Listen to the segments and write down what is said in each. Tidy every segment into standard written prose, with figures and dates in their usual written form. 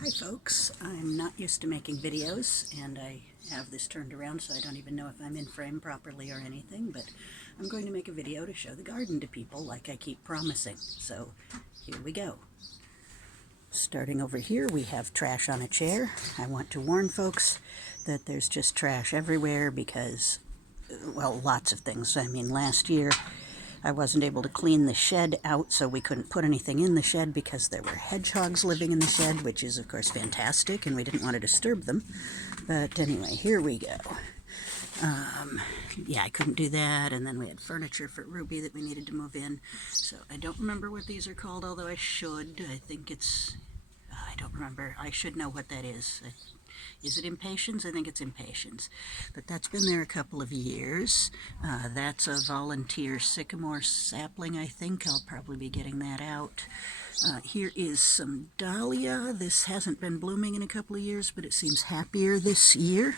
Hi folks, I'm not used to making videos and I have this turned around so I don't even know if I'm in frame properly or anything, but I'm going to make a video to show the garden to people like I keep promising. So here we go. Starting over here, we have trash on a chair. I want to warn folks that there's just trash everywhere because, well, lots of things. I mean, last year I wasn't able to clean the shed out, so we couldn't put anything in the shed because there were hedgehogs living in the shed, which is, of course, fantastic, and we didn't want to disturb them. But anyway, here we go. Yeah, I couldn't do that, and then we had furniture for Ruby that we needed to move in. So I don't remember what these are called, although I should. I think it's... I don't remember. I should know what that is. Is it impatiens? I think it's impatiens. But that's been there a couple of years. That's a volunteer sycamore sapling, I think. I'll probably be getting that out. Here is some dahlia. This hasn't been blooming in a couple of years, but it seems happier this year.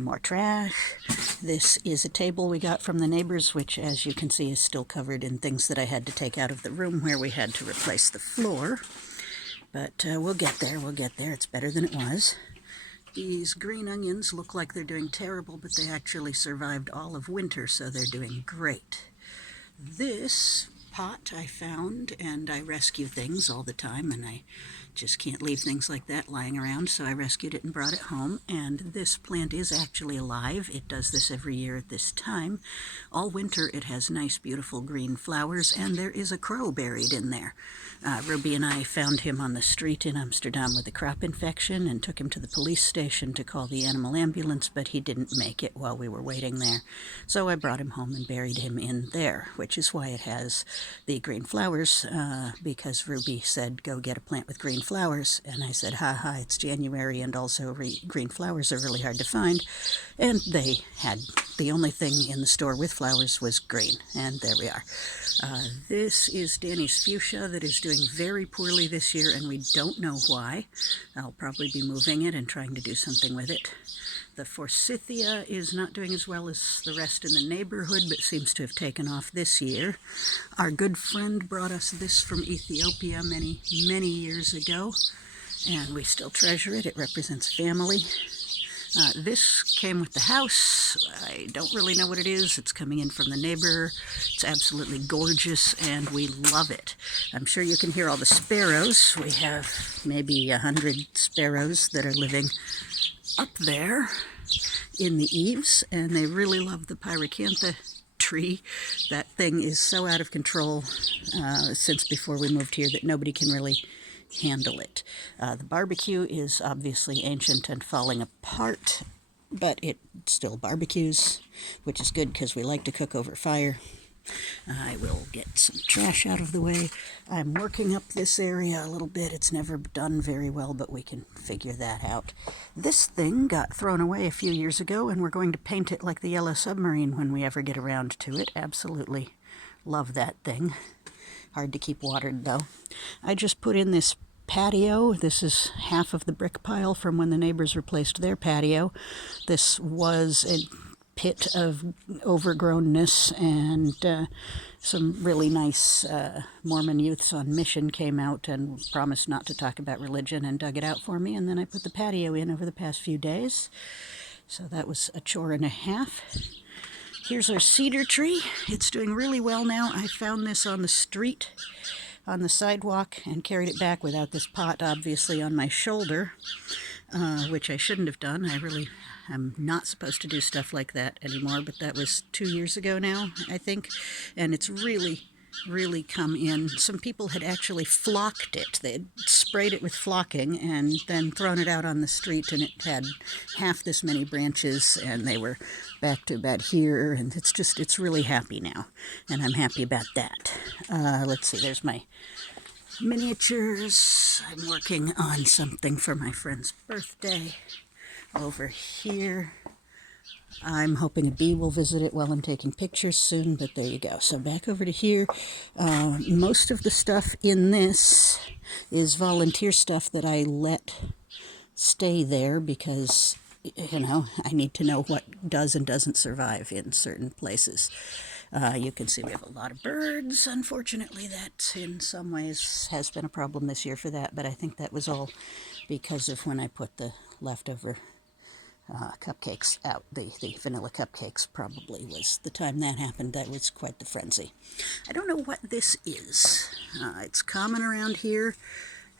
More trash. This is a table we got from the neighbors, which, as you can see, is still covered in things that I had to take out of the room where we had to replace the floor. But we'll get there, It's better than it was. These green onions look like they're doing terrible, but they actually survived all of winter, so they're doing great. This pot I found, and I rescue things all the time, and I just can't leave things like that lying around, so I rescued it and brought it home. And this plant is actually alive. It does this every year at this time. All winter it has nice, beautiful green flowers, and there is a crow buried in there. Ruby and I found him on the street in Amsterdam with a crop infection and took him to the police station to call the animal ambulance, but he didn't make it while we were waiting there. So I brought him home and buried him in there, which is why it has the green flowers, because Ruby said, go get a plant with green flowers. And I said, ha, it's January, and also green flowers are really hard to find. And they had the only thing in the store with flowers was green, and there we are. This is Danny's fuchsia that is doing very poorly this year, and we don't know why. I'll probably be moving it and trying to do something with it. The forsythia is not doing as well as the rest in the neighborhood, but seems to have taken off this year. Our good friend brought us this from Ethiopia many, many years ago, and we still treasure it. It represents family. This came with the house. I don't really know what it is. It's coming in from the neighbor. It's absolutely gorgeous, and we love it. I'm sure you can hear all the sparrows. We have maybe 100 sparrows that are living up there in the eaves, and they really love the pyracantha tree. That thing is so out of control since before we moved here that nobody can really handle it. The barbecue is obviously ancient and falling apart, but it still barbecues, which is good because we like to cook over fire. I will get some trash out of the way. I'm working up this area a little bit. It's never done very well, but we can figure that out. This thing got thrown away a few years ago, and we're going to paint it like the Yellow Submarine when we ever get around to it. Absolutely love that thing. Hard to keep watered, though. I just put in this patio. This is half of the brick pile from when the neighbors replaced their patio. This was a pit of overgrownness, and some really nice Mormon youths on mission came out and promised not to talk about religion and dug it out for me, and then I put the patio in over the past few days. So that was a chore and a half. Here's our cedar tree. It's doing really well now. I found this on the street, on the sidewalk, and carried it back without this pot, obviously, on my shoulder, which I shouldn't have done. I'm not supposed to do stuff like that anymore, but that was 2 years ago now, I think, and it's really come in. Some people had actually flocked it. They had sprayed it with flocking and then thrown it out on the street, and it had half this many branches, and they were back to about here, and it's really happy now, and I'm happy about that. Let's see, there's my miniatures. I'm working on something for my friend's birthday. Over here, I'm hoping a bee will visit it while I'm taking pictures soon, but there you go. So back over to here. Most of the stuff in this is volunteer stuff that I let stay there because, I need to know what does and doesn't survive in certain places. You can see we have a lot of birds. Unfortunately, that in some ways has been a problem this year for that, but I think that was all because of when I put the leftover cupcakes out. The vanilla cupcakes probably was the time that happened. That was quite the frenzy. I don't know what this is. It's common around here,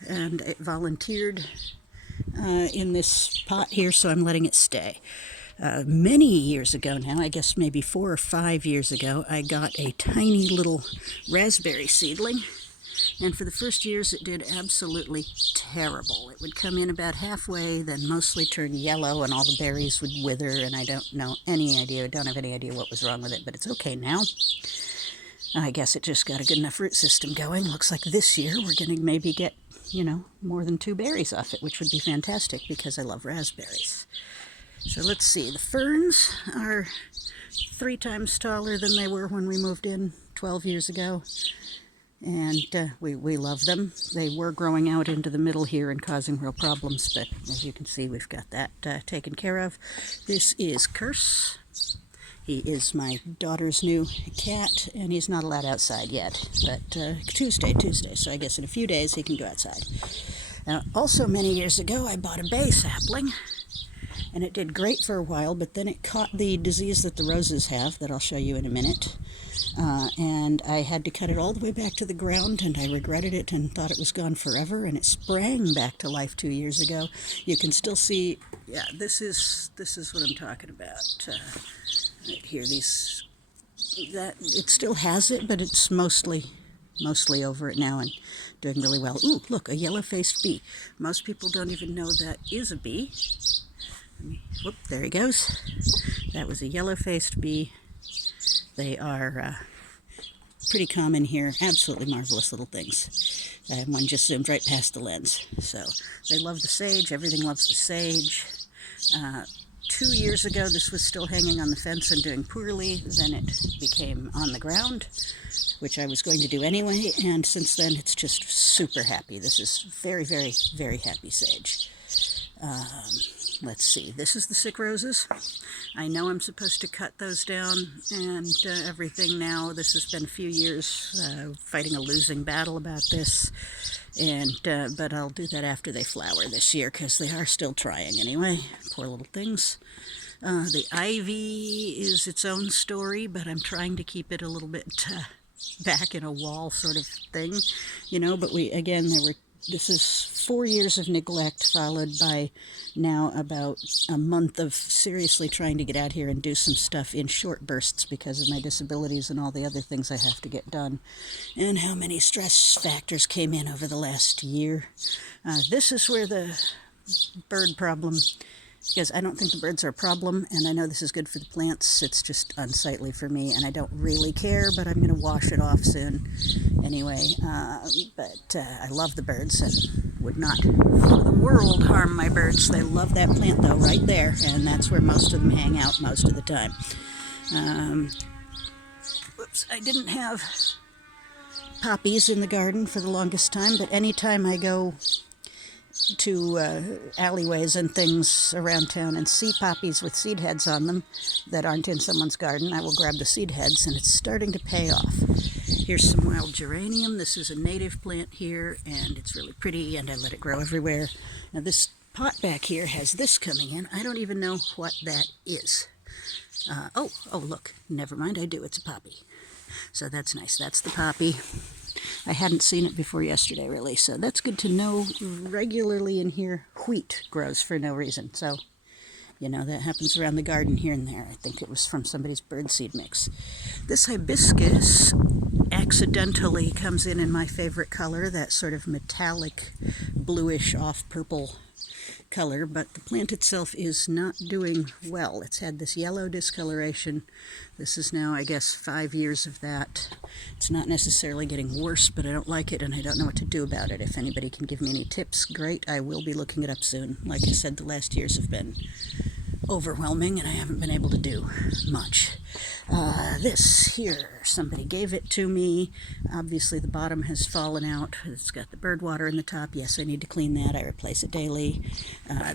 and it volunteered in this pot here, so I'm letting it stay. Many years ago now, I guess maybe 4 or 5 years ago, I got a tiny little raspberry seedling, and for the first years it did absolutely terrible. It would come in about halfway, then mostly turn yellow, and all the berries would wither, and I don't have any idea what was wrong with it, but it's okay now. I guess it just got a good enough root system going. Looks like this year we're going to maybe get, more than 2 berries off it, which would be fantastic because I love raspberries. So let's see, the ferns are 3 times taller than they were when we moved in 12 years ago, and we love them. They were growing out into the middle here and causing real problems, but as you can see, we've got that taken care of. This is Curse. He is my daughter's new cat, and he's not allowed outside yet, but Tuesday, so I guess in a few days he can go outside. Also many years ago, I bought a bay sapling, and it did great for a while, but then it caught the disease that the roses have, that I'll show you in a minute, and I had to cut it all the way back to the ground, and I regretted it and thought it was gone forever, and it sprang back to life 2 years ago. You can still see, yeah, this is what I'm talking about. Right here, that it still has it, but it's mostly over it now and doing really well. Ooh, look, a yellow-faced bee. Most people don't even know that is a bee. Whoop, there he goes. That was a yellow-faced bee. They are pretty common here. Absolutely marvelous little things. One just zoomed right past the lens. So they love the sage. Everything loves the sage. 2 years ago, this was still hanging on the fence and doing poorly. Then it became on the ground, which I was going to do anyway. And since then, it's just super happy. This is very, very, very happy sage. Let's see, this is the sick roses. I know I'm supposed to cut those down and everything now. This has been a few years fighting a losing battle about this, and but I'll do that after they flower this year because they are still trying anyway. Poor little things. The ivy is its own story, but I'm trying to keep it a little bit back in a wall sort of thing, but this is 4 years of neglect, followed by now about a month of seriously trying to get out here and do some stuff in short bursts because of my disabilities and all the other things I have to get done, and how many stress factors came in over the last year. This is where the bird problem, because I don't think the birds are a problem, and I know this is good for the plants. It's just unsightly for me, and I don't really care, but I'm going to wash it off soon anyway. But I love the birds and would not for the world harm my birds. They love that plant, though, right there, and that's where most of them hang out most of the time. Whoops, I didn't have poppies in the garden for the longest time, but anytime I go to alleyways and things around town and see poppies with seed heads on them that aren't in someone's garden, I will grab the seed heads, and it's starting to pay off. Here's some wild geranium. This is a native plant here, and it's really pretty, and I let it grow everywhere. Now this pot back here has this coming in. I don't even know what that is. Oh, look, never mind, I do. It's a poppy. So that's nice. That's the poppy. I hadn't seen it before yesterday, really, so that's good to know. Regularly in here, wheat grows for no reason, so, that happens around the garden here and there. I think it was from somebody's birdseed mix. This hibiscus accidentally comes in my favorite color, that sort of metallic, bluish, off-purple color, but the plant itself is not doing well. It's had this yellow discoloration. This is now, I guess, 5 years of that. It's not necessarily getting worse, but I don't like it, and I don't know what to do about it. If anybody can give me any tips, great. I will be looking it up soon. Like I said, the last years have been overwhelming, and I haven't been able to do much. This here, somebody gave it to me. Obviously the bottom has fallen out. It's got the bird water in the top. Yes, I need to clean that. I replace it daily.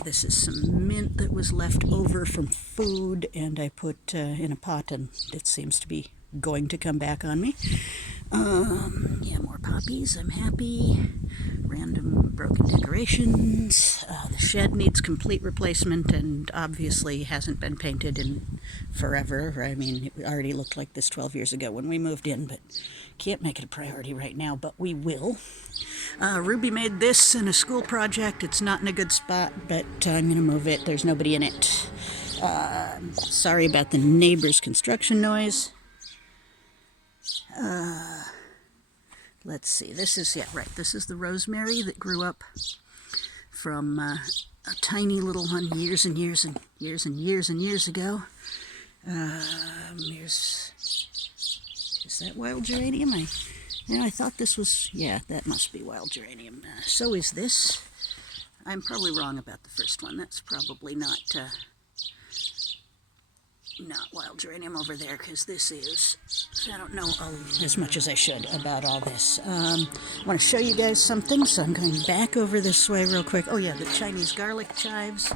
This is some mint that was left over from food, and I put in a pot, and it seems to be going to come back on me. Yeah, more poppies. I'm happy. Random broken decorations. The shed needs complete replacement and obviously hasn't been painted in forever. I mean, it already looked like this 12 years ago when we moved in, but can't make it a priority right now, but we will. Ruby made this in a school project. It's not in a good spot, but I'm going to move it. There's nobody in it. Sorry about the neighbor's construction noise. Let's see, this is, yeah, right, this is the rosemary that grew up from a tiny little one years and years and years and years and years ago. Is that wild geranium? I thought this was, yeah, that must be wild geranium. So is this. I'm probably wrong about the first one. That's probably not wild geranium over there, because this is, I don't know as much as I should about all this. I want to show you guys something, so I'm going back over this way real quick. Oh yeah, the Chinese garlic chives.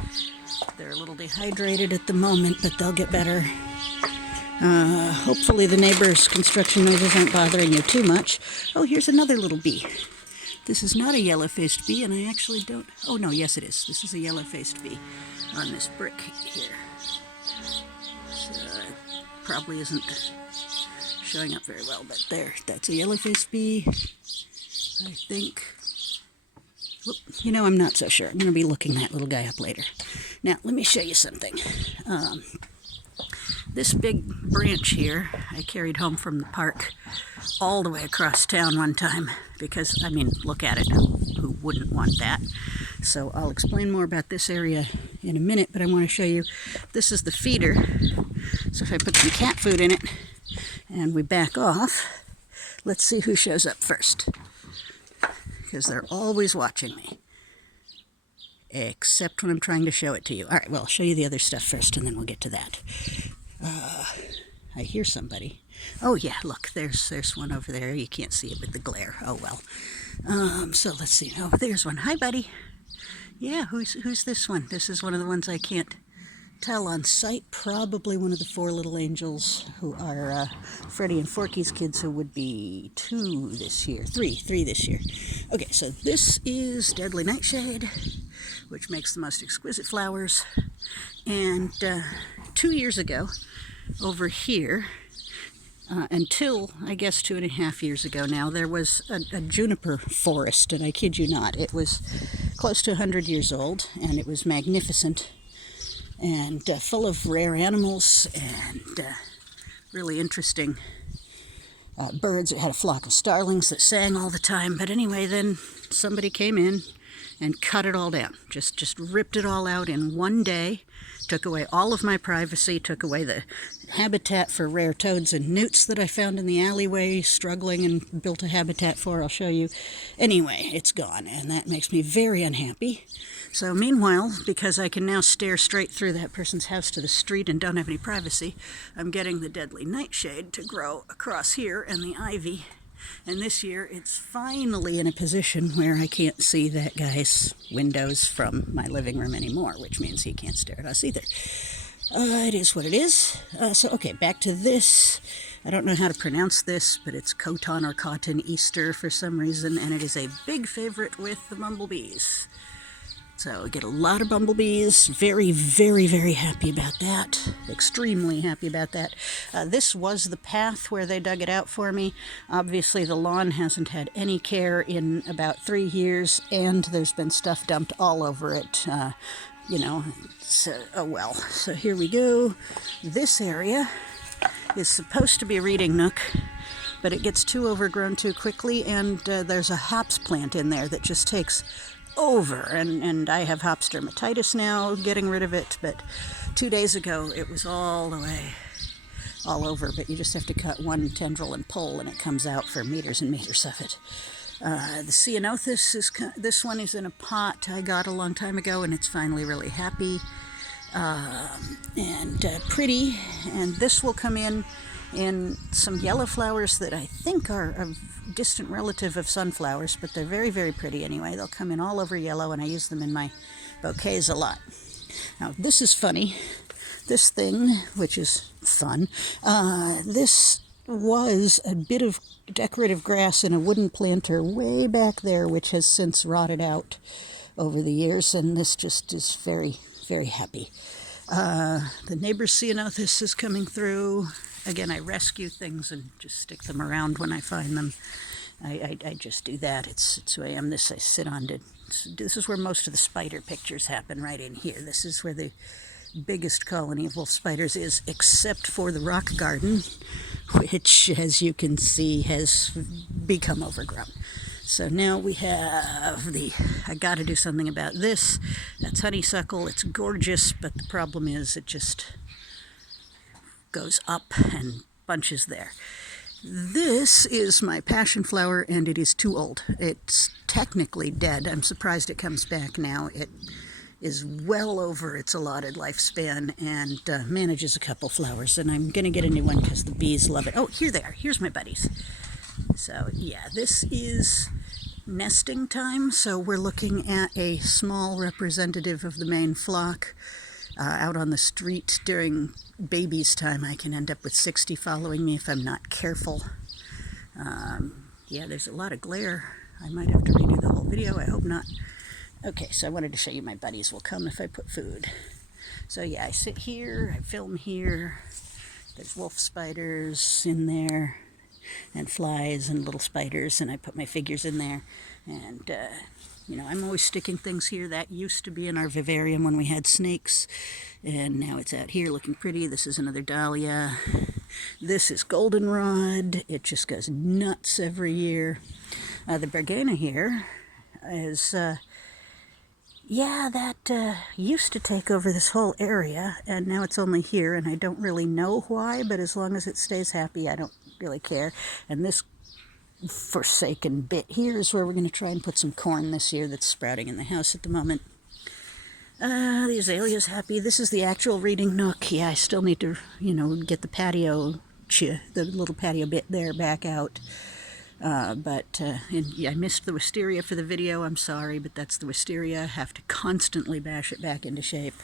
They're a little dehydrated at the moment, but they'll get better. Hopefully the neighbor's construction noises aren't bothering you too much. Oh, here's another little bee. This is not a yellow-faced bee, and I actually don't, oh no, yes it is. This is a yellow-faced bee on this brick here. Probably isn't showing up very well, but there, that's a yellow-faced bee, I think. Whoop, I'm not so sure. I'm going to be looking that little guy up later. Now, let me show you something. This big branch here, I carried home from the park all the way across town one time, because, I mean, look at it. Who wouldn't want that? So I'll explain more about this area in a minute, but I want to show you, this is the feeder. So if I put some cat food in it and we back off, let's see who shows up first, because they're always watching me, except when I'm trying to show it to you. All right, well, I'll show you the other stuff first and then we'll get to that. I hear somebody. Oh yeah, look, there's one over there. You can't see it with the glare. Oh well. So let's see. Oh, there's one. Hi, buddy. Yeah, who's this one? This is one of the ones I can't tell on sight. Probably one of the four little angels who are Freddie and Forky's kids, who would be three this year. Okay, so this is Deadly Nightshade, which makes the most exquisite flowers. And 2 years ago, over here, until, I guess, 2.5 years ago now, there was a juniper forest, and I kid you not, it was close to 100 years old, and it was magnificent, and full of rare animals, and really interesting birds. It had a flock of starlings that sang all the time, but anyway, then somebody came in and cut it all down, just ripped it all out in one day, took away all of my privacy, took away the habitat for rare toads and newts that I found in the alleyway, struggling and built a habitat for. I'll show you. Anyway, it's gone, and that makes me very unhappy. So meanwhile, because I can now stare straight through that person's house to the street and don't have any privacy, I'm getting the Deadly Nightshade to grow across here, and the ivy. And this year, it's finally in a position where I can't see that guy's windows from my living room anymore, which means he can't stare at us either. It is what it is. Okay, back to this. I don't know how to pronounce this, but it's Coton or Cotton Easter for some reason, and it is a big favorite with the bumblebees. So I get a lot of bumblebees. Very, very, very happy about that. Extremely happy about that. This was the path where they dug it out for me. Obviously, the lawn hasn't had any care in about 3 years, and there's been stuff dumped all over it. So, oh well. So here we go. This area is supposed to be a reading nook, but it gets too overgrown too quickly, and there's a hops plant in there that just takes over, and I have hops dermatitis now, getting rid of it, but 2 days ago it was all the way all over, but you just have to cut one tendril and pull, and it comes out for meters and meters of it. The ceanothus, this one is in a pot I got a long time ago, and it's finally really happy and pretty, and this will come in some yellow flowers that I think are a distant relative of sunflowers, but they're very, very pretty anyway. They'll come in all over yellow, and I use them in my bouquets a lot. Now, this is funny. This thing, which is fun, this was a bit of decorative grass in a wooden planter way back there, which has since rotted out over the years, and this just is very, very happy. The neighbor's ceanothus is coming through. Again, I rescue things and just stick them around when I find them. I just do that. It's who I am. This I sit on to. This is where most of the spider pictures happen, right in here. This is where the biggest colony of wolf spiders is, except for the rock garden, which, as you can see, has become overgrown. So now we have I got to do something about this. That's honeysuckle. It's gorgeous, but the problem is it just goes up and bunches there. This is my passion flower, and it is too old. It's technically dead. I'm surprised it comes back now. It is well over its allotted lifespan and manages a couple flowers, and I'm going to get a new one because the bees love it. Oh, here they are. Here's my buddies. So, yeah, this is nesting time, so we're looking at a small representative of the main flock. Out on the street during babies' time, I can end up with 60 following me if I'm not careful. Yeah, there's a lot of glare. I might have to redo the whole video. I hope not. Okay, so I wanted to show you my buddies will come if I put food. So yeah, I sit here, I film here. There's wolf spiders in there, and flies and little spiders, and I put my figures in there. And, I'm always sticking things here. That used to be in our vivarium when we had snakes, and now it's out here looking pretty. This is another dahlia. This is goldenrod. It just goes nuts every year. The bergena here is... that used to take over this whole area, and now it's only here, and I don't really know why, but as long as it stays happy, I don't really care. And this forsaken bit here is where we're going to try and put some corn this year that's sprouting in the house at the moment. The azalea's happy. This is the actual reading nook. Yeah, I still need to, get the patio, the little patio bit there back out. But I missed the wisteria for the video. I'm sorry, but that's the wisteria. I have to constantly bash it back into shape.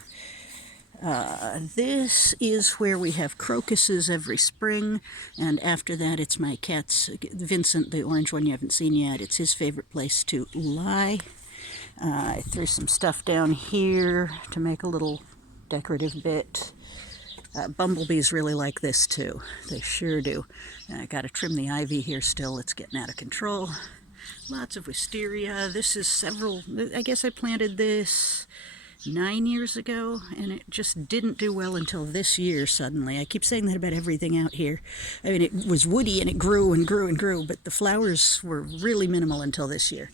This is where we have crocuses every spring, and after that it's my cat's, Vincent, the orange one you haven't seen yet. It's his favorite place to lie. I threw some stuff down here to make a little decorative bit. Bumblebees really like this too. They sure do. And I got to trim the ivy here still. It's getting out of control. Lots of wisteria. This is I guess I planted this 9 years ago, and it just didn't do well until this year suddenly. I keep saying that about everything out here. I mean, it was woody and it grew and grew and grew, but the flowers were really minimal until this year.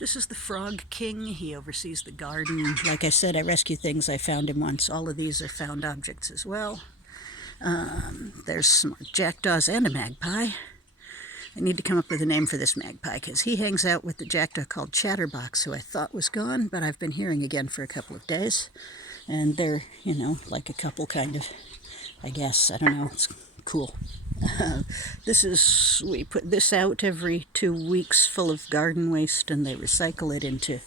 This is the Frog King. He oversees the garden. Like I said, I rescue things. I found him once. All of these are found objects as well. There's some jackdaws and a magpie. I need to come up with a name for this magpie because he hangs out with the jackdaw called Chatterbox, who I thought was gone, but I've been hearing again for a couple of days. And they're, like a couple kind of, I guess. I don't know. It's cool. We put this out every 2 weeks full of garden waste, and they recycle it into,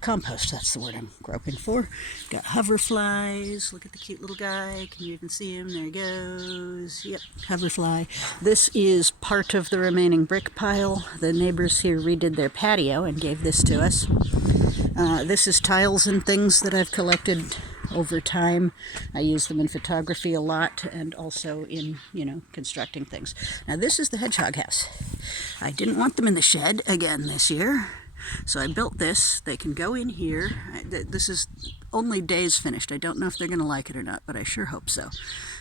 compost. That's the word I'm groping for. Got hoverflies. Look at the cute little guy. Can you even see him? There he goes. Yep, hoverfly. This is part of the remaining brick pile. The neighbors here redid their patio and gave this to us. This is tiles and things that I've collected over time. I use them in photography a lot and also in, constructing things. Now this is the hedgehog house. I didn't want them in the shed again this year, so I built this. They can go in here. This is only days finished. I don't know if they're going to like it or not, but I sure hope so.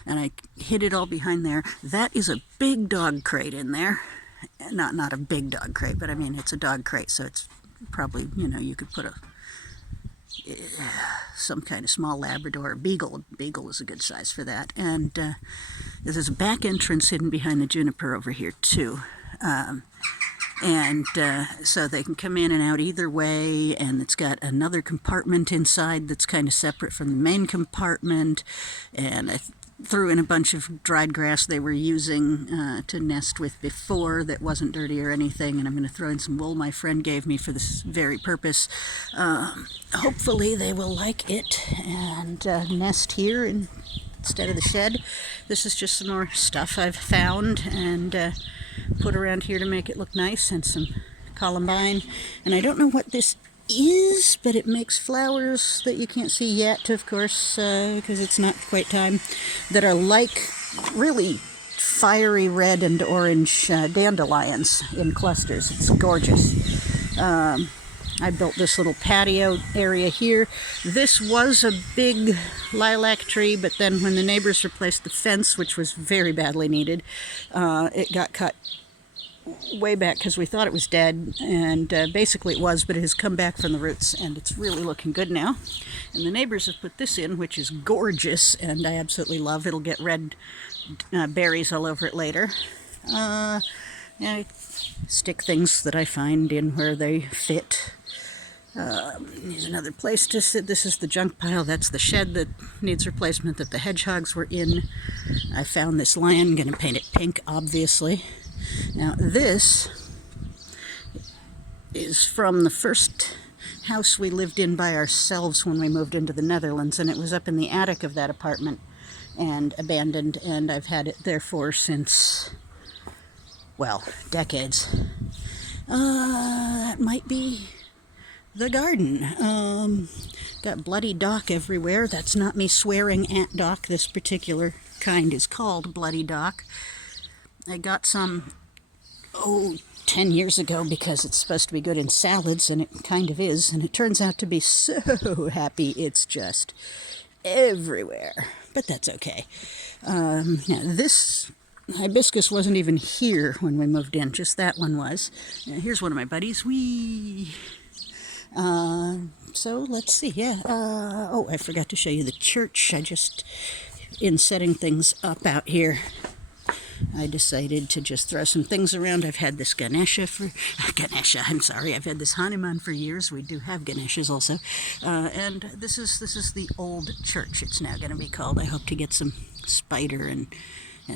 And I hid it all behind there. That is a big dog crate in there. Not a big dog crate, but I mean it's a dog crate, so it's probably, you could put some kind of small Labrador or Beagle. Beagle is a good size for that. And there's a back entrance hidden behind the juniper over here too. So they can come in and out either way, and it's got another compartment inside that's kind of separate from the main compartment. And I threw in a bunch of dried grass they were using to nest with before that wasn't dirty or anything, and I'm going to throw in some wool my friend gave me for this very purpose. Hopefully they will like it and nest here and instead of the shed. This is just some more stuff I've found and put around here to make it look nice, and some columbine. And I don't know what this is, but it makes flowers that you can't see yet, of course, because it's not quite time, that are like really fiery red and orange dandelions in clusters. It's gorgeous. I built this little patio area here. This was a big lilac tree, but then when the neighbors replaced the fence, which was very badly needed, it got cut way back because we thought it was dead, and basically it was, but it has come back from the roots and it's really looking good now. And the neighbors have put this in, which is gorgeous and I absolutely love. It'll get red berries all over it later. I stick things that I find in where they fit. Here's another place to sit. This is the junk pile. That's the shed that needs replacement that the hedgehogs were in. I found this lion. I'm going to paint it pink, obviously. Now this is from the first house we lived in by ourselves when we moved into the Netherlands, and it was up in the attic of that apartment and abandoned, and I've had it there for since, well, decades. That might be the garden. Got bloody dock everywhere. That's not me swearing at Doc. This particular kind is called bloody dock. I got some, 10 years ago because it's supposed to be good in salads, and it kind of is, and it turns out to be so happy it's just everywhere. But that's okay. Now this hibiscus wasn't even here when we moved in, just that one was. Now, here's one of my buddies. So let's see, yeah. I forgot to show you the church. In setting things up out here, I decided to just throw some things around. I've had this I've had this Hanuman for years. We do have Ganeshas also. And this is the old church, it's now going to be called. I hope to get some spider and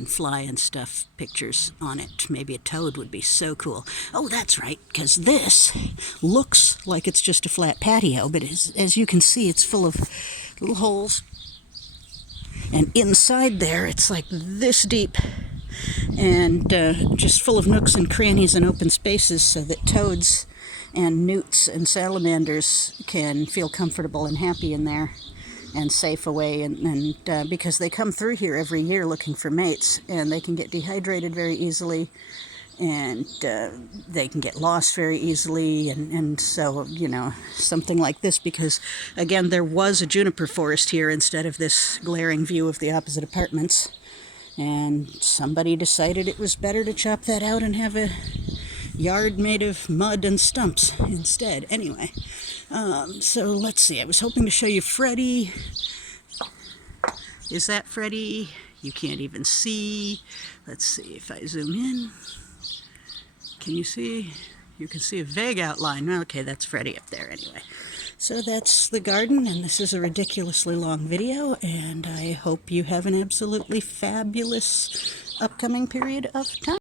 fly and stuff pictures on it. Maybe a toad would be so cool. Oh, that's right, because this looks like it's just a flat patio, but as you can see, it's full of little holes. And inside there, it's like this deep, and just full of nooks and crannies and open spaces so that toads and newts and salamanders can feel comfortable and happy in there and safe away, and because they come through here every year looking for mates, and they can get dehydrated very easily, and they can get lost very easily, and so, something like this, because again, there was a juniper forest here instead of this glaring view of the opposite apartments, and somebody decided it was better to chop that out and have a yard made of mud and stumps instead. Anyway, so let's see. I was hoping to show you Freddy. Is that Freddy? You can't even see. Let's see if I zoom in. Can you see? You can see a vague outline. Okay, that's Freddy up there anyway. So that's the garden, and this is a ridiculously long video, and I hope you have an absolutely fabulous upcoming period of time.